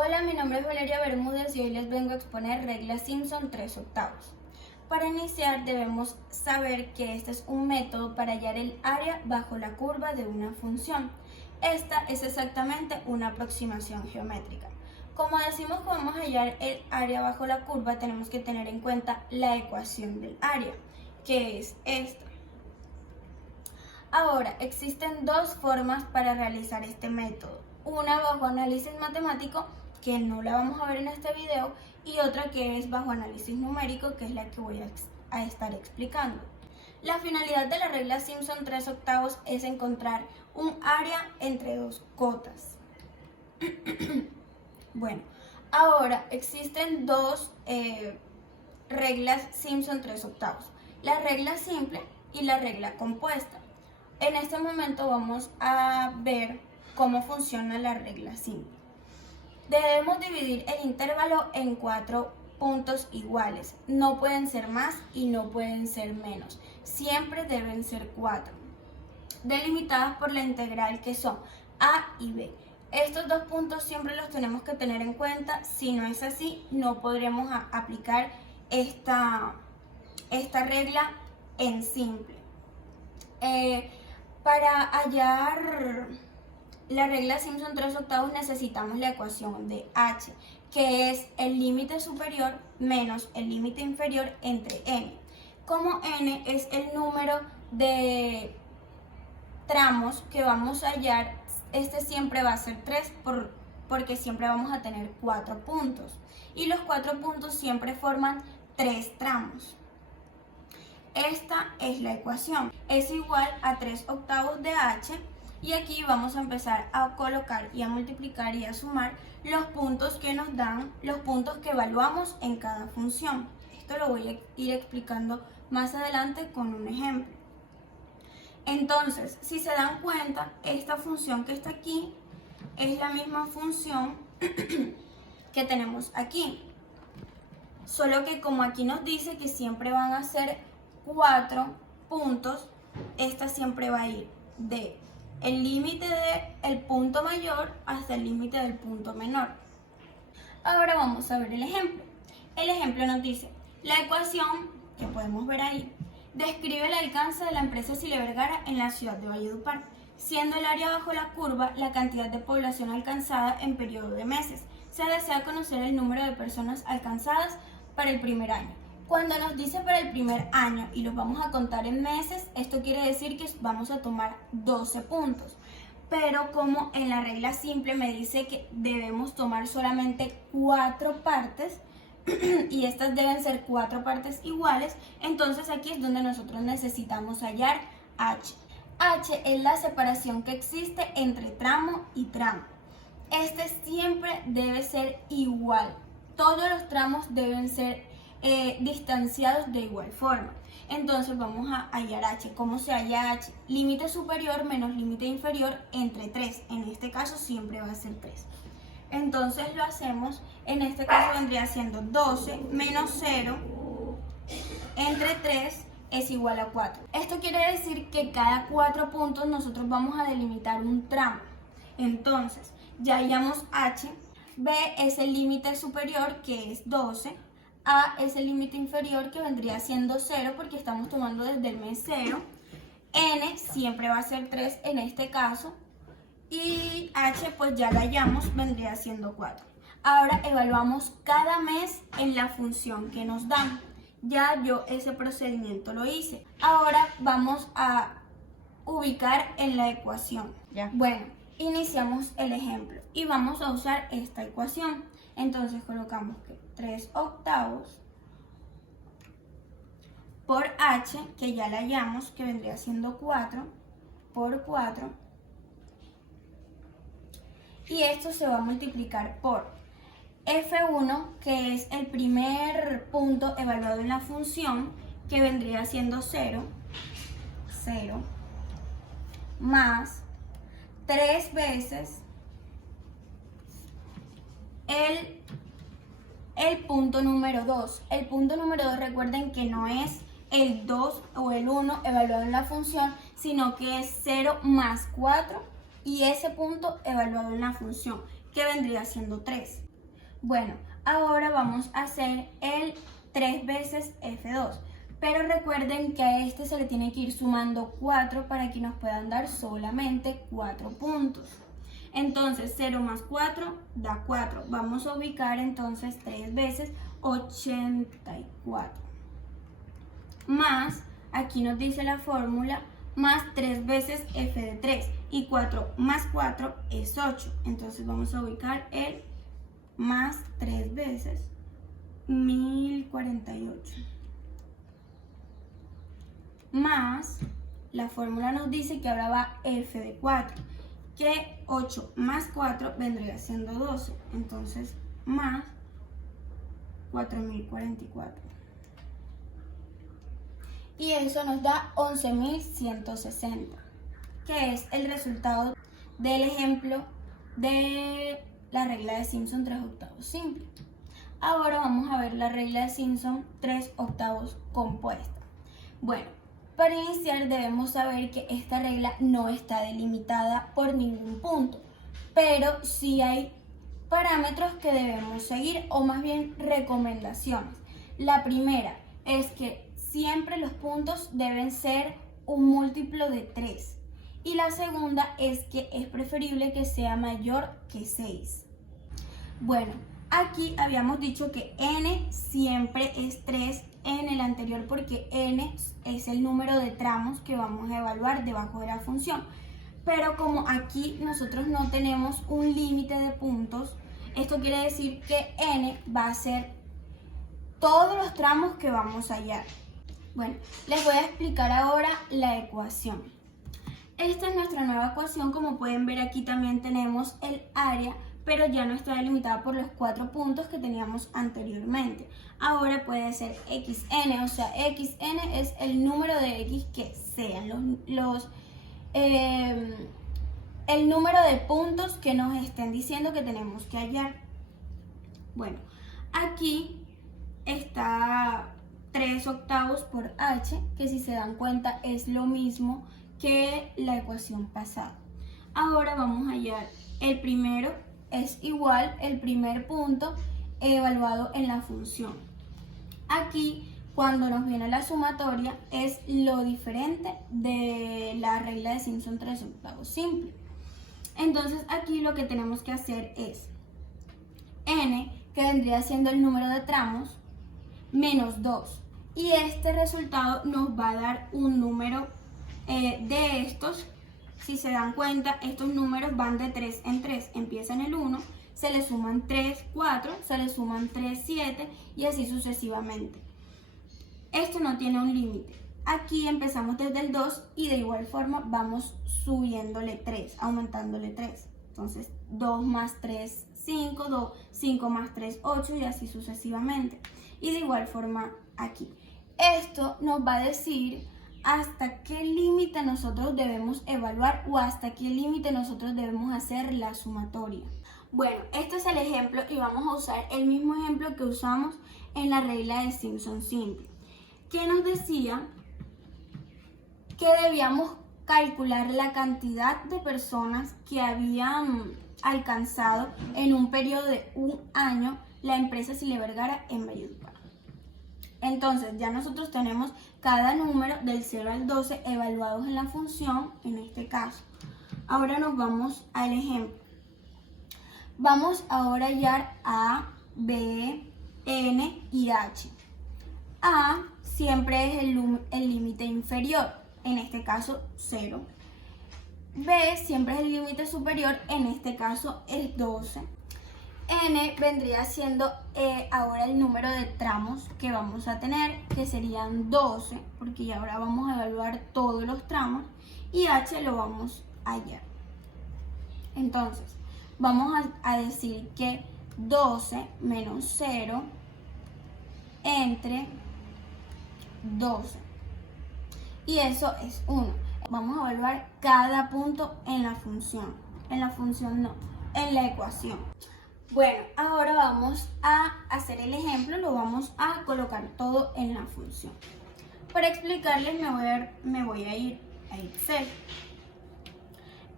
Hola, mi nombre es Valeria Bermúdez y hoy les vengo a exponer regla Simpson 3/8. Para iniciar debemos saber que este es un método para hallar el área bajo la curva de una función. Esta es exactamente una aproximación geométrica. Como decimos que vamos a hallar el área bajo la curva, tenemos que tener en cuenta la ecuación del área, que es esta. Ahora, existen dos formas para realizar este método. Una bajo análisis matemático, que no la vamos a ver en este video, y otra que es bajo análisis numérico, que es la que voy a estar explicando. La finalidad de la regla Simpson 3/8 es encontrar un área entre dos cotas. Bueno, ahora existen dos reglas Simpson 3/8. La regla simple y la regla compuesta. En este momento vamos a ver cómo funciona la regla simple. Debemos dividir el intervalo en 4 puntos iguales. No pueden ser más y no pueden ser menos. Siempre deben ser 4. Delimitadas por la integral que son a y b. Estos dos puntos siempre los tenemos que tener en cuenta. Si no es así, no podremos aplicar esta regla en simple. Para hallar la regla Simpson 3/8 necesitamos la ecuación de h, que es el límite superior menos el límite inferior entre n. Como n es el número de tramos que vamos a hallar, este siempre va a ser 3 porque siempre vamos a tener 4 puntos. Y los 4 puntos siempre forman 3 tramos. Esta es la ecuación. Es igual a 3/8 de h. Y aquí vamos a empezar a colocar y a multiplicar y a sumar los puntos que nos dan, los puntos que evaluamos en cada función. Esto lo voy a ir explicando más adelante con un ejemplo. Entonces, si se dan cuenta, esta función que está aquí es la misma función que tenemos aquí. Solo que como aquí nos dice que siempre van a ser 4 puntos, esta siempre va a ir de el límite del punto mayor hasta el límite del punto menor. Ahora vamos a ver el ejemplo. El ejemplo nos dice, la ecuación que podemos ver ahí describe el alcance de la empresa Sile Vergara en la ciudad de Valledupar, siendo el área bajo la curva la cantidad de población alcanzada en periodo de meses. Se desea conocer el número de personas alcanzadas para el primer año. Cuando nos dice para el primer año y los vamos a contar en meses, esto quiere decir que vamos a tomar 12 puntos. Pero como en la regla simple me dice que debemos tomar solamente 4 partes y estas deben ser 4 partes iguales, entonces aquí es donde nosotros necesitamos hallar h. H es la separación que existe entre tramo y tramo. Este siempre debe ser igual. Todos los tramos deben ser distanciados de igual forma. Entonces vamos a hallar h. ¿Cómo se halla h? Límite superior menos límite inferior entre 3. En este caso siempre va a ser 3. Entonces lo hacemos. En este caso vendría siendo 12 menos 0 entre 3 es igual a 4. Esto quiere decir que cada 4 puntos nosotros vamos a delimitar un tramo. Entonces ya hallamos h. B es el límite superior, que es 12. A es el límite inferior, que vendría siendo 0 porque estamos tomando desde el mes 0. N siempre va a ser 3 en este caso. Y H pues ya la hallamos, vendría siendo 4. Ahora evaluamos cada mes en la función que nos dan. Ya yo ese procedimiento lo hice. Ahora vamos a ubicar en la ecuación. Bueno, iniciamos el ejemplo y vamos a usar esta ecuación. Entonces colocamos que 3/8 por h, que ya la hallamos, que vendría siendo 4 por 4. Y esto se va a multiplicar por f1, que es el primer punto evaluado en la función, que vendría siendo 0, más 3 veces el punto número 2. El punto número 2, recuerden que no es el 2 o el 1 evaluado en la función, sino que es 0 más 4 y ese punto evaluado en la función, que vendría siendo 3. Bueno, ahora vamos a hacer el 3 veces F2. Pero recuerden que a este se le tiene que ir sumando 4 para que nos puedan dar solamente 4 puntos. Entonces 0 más 4 da 4. Vamos a ubicar entonces 3 veces 84. Más, aquí nos dice la fórmula, más 3 veces f de 3. Y 4 más 4 es 8. Entonces vamos a ubicar el más 3 veces 1048. Más, la fórmula nos dice que ahora va f de 4, que 8 más 4 vendría siendo 12, entonces más 4044. Y eso nos da 11.160, que es el resultado del ejemplo de la regla de Simpson 3/8 simple. Ahora vamos a ver la regla de Simpson 3/8 compuesta. Bueno, para iniciar debemos saber que esta regla no está delimitada por ningún punto, pero sí hay parámetros que debemos seguir, o más bien recomendaciones. La primera es que siempre los puntos deben ser un múltiplo de 3. Y la segunda es que es preferible que sea mayor que 6. Bueno, aquí habíamos dicho que n siempre es 3 en el anterior porque n es el número de tramos que vamos a evaluar debajo de la función. Pero como aquí nosotros no tenemos un límite de puntos, esto quiere decir que n va a ser todos los tramos que vamos a hallar. Bueno, les voy a explicar ahora la ecuación. Esta es nuestra nueva ecuación. Como pueden ver, aquí también tenemos el área, pero ya no está delimitada por los 4 puntos que teníamos anteriormente. Ahora puede ser xn, o sea, xn es el número de x que sean, el número de puntos que nos estén diciendo que tenemos que hallar. Bueno, aquí está 3/8 por h, que si se dan cuenta es lo mismo que la ecuación pasada. Ahora vamos a hallar el primero, es igual el primer punto evaluado en la función. Aquí, cuando nos viene la sumatoria, es lo diferente de la regla de Simpson 3/8 simple. Entonces aquí lo que tenemos que hacer es n, que vendría siendo el número de tramos, menos 2. Y este resultado nos va a dar un número de estos. Si se dan cuenta, estos números van de 3 en 3. Empieza en el 1, se le suman 3, 4, se le suman 3, 7 y así sucesivamente. Esto no tiene un límite. Aquí empezamos desde el 2 y de igual forma vamos subiéndole 3, aumentándole 3. Entonces 2 más 3, 5, 5 más 3, 8 y así sucesivamente. Y de igual forma aquí. Esto nos va a decir hasta qué límite nosotros debemos evaluar o hasta qué límite nosotros debemos hacer la sumatoria. Bueno, este es el ejemplo y vamos a usar el mismo ejemplo que usamos en la regla de Simpson simple, que nos decía que debíamos calcular la cantidad de personas que habían alcanzado en un periodo de un año la empresa Sile Vergara en Valledupar. Entonces ya nosotros tenemos cada número del 0 al 12 evaluados en la función, en este caso. Ahora nos vamos al ejemplo. Vamos ahora a hallar A, B, N y H. A siempre es el límite inferior, en este caso 0. B siempre es el límite superior, en este caso el 12. N vendría siendo ahora el número de tramos que vamos a tener, que serían 12, porque ya ahora vamos a evaluar todos los tramos, y H lo vamos a hallar. Entonces, vamos a decir que 12 menos 0 entre 12, y eso es 1. Vamos a evaluar cada punto en la función, en la ecuación. Bueno, ahora vamos a hacer el ejemplo, lo vamos a colocar todo en la función. Para explicarles me voy a ir a Excel.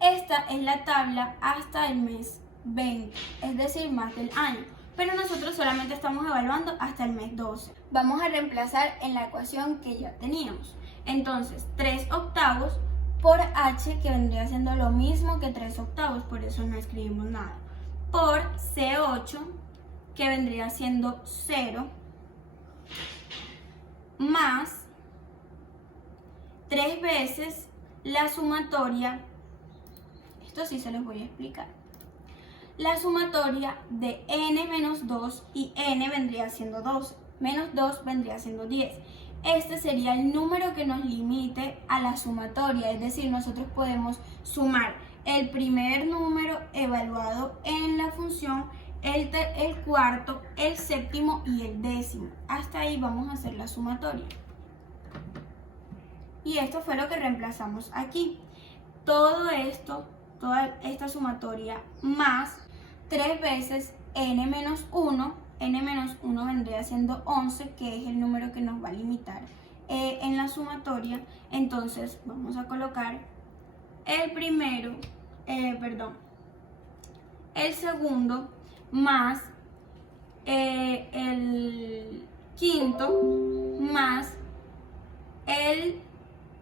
Esta es la tabla hasta el mes 20, es decir, más del año. Pero nosotros solamente estamos evaluando hasta el mes 12. Vamos a reemplazar en la ecuación que ya teníamos. Entonces, 3 octavos por h, que vendría siendo lo mismo que 3 octavos, por eso no escribimos nada, por C8, que vendría siendo 0, más 3 veces la sumatoria, esto sí se los voy a explicar, la sumatoria de n menos 2 y n vendría siendo 12, menos 2 vendría siendo 10. Este sería el número que nos limite a la sumatoria, es decir, nosotros podemos sumar el primer número evaluado en la función, el cuarto, el séptimo y el décimo. Hasta ahí vamos a hacer la sumatoria. Y esto fue lo que reemplazamos aquí. Todo esto, toda esta sumatoria más 3 veces n menos 1, n menos 1 vendría siendo 11, que es el número que nos va a limitar en la sumatoria. Entonces vamos a colocar el primero, el segundo más el quinto más el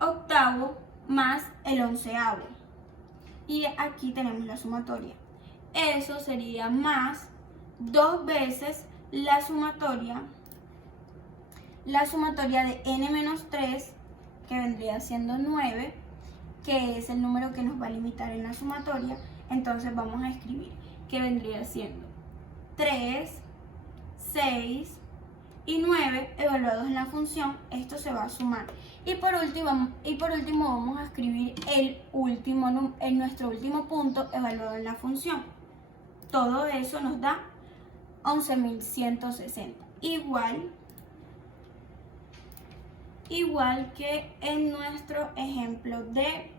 octavo más el onceavo. Y aquí tenemos la sumatoria. Eso sería más 2 veces la sumatoria de n menos 3, que vendría siendo 9, que es el número que nos va a limitar en la sumatoria. Entonces vamos a escribir que vendría siendo 3, 6 y 9 evaluados en la función. Esto se va a sumar. Y por último vamos a escribir nuestro último punto evaluado en la función. Todo eso nos da 11.160. Igual que en nuestro ejemplo de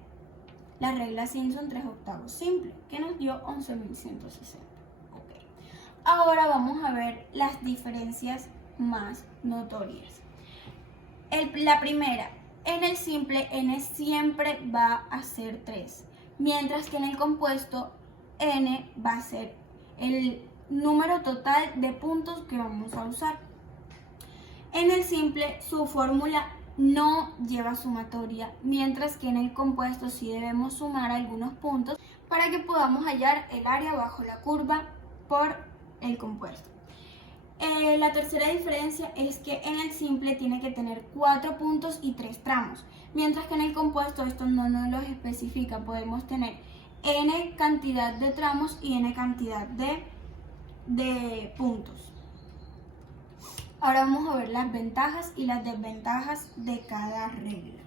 la regla Simpson 3 octavos simple, que nos dio 11.160. Okay. Ahora vamos a ver las diferencias más notorias. La primera, en el simple n siempre va a ser 3, mientras que en el compuesto n va a ser el número total de puntos que vamos a usar. En el simple su fórmula no lleva sumatoria, mientras que en el compuesto sí debemos sumar algunos puntos para que podamos hallar el área bajo la curva por el compuesto. La tercera diferencia es que en el simple tiene que tener 4 puntos y 3 tramos, mientras que en el compuesto esto no nos lo especifica. Podemos tener n cantidad de tramos y n cantidad de puntos. Ahora vamos a ver las ventajas y las desventajas de cada regla.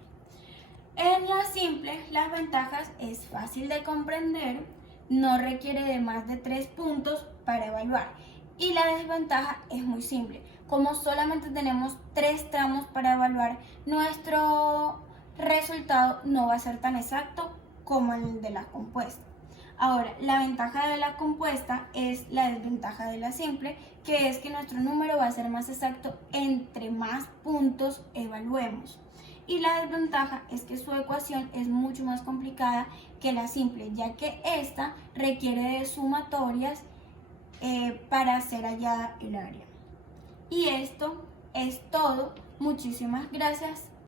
En la simple, las ventajas es fácil de comprender, no requiere de más de 3 puntos para evaluar. Y la desventaja es muy simple. Como solamente tenemos 3 tramos para evaluar, nuestro resultado no va a ser tan exacto como el de la compuesta. Ahora, la ventaja de la compuesta es la desventaja de la simple, que es que nuestro número va a ser más exacto entre más puntos evaluemos. Y la desventaja es que su ecuación es mucho más complicada que la simple, ya que esta requiere de sumatorias para hacer hallada el área. Y esto es todo. Muchísimas gracias.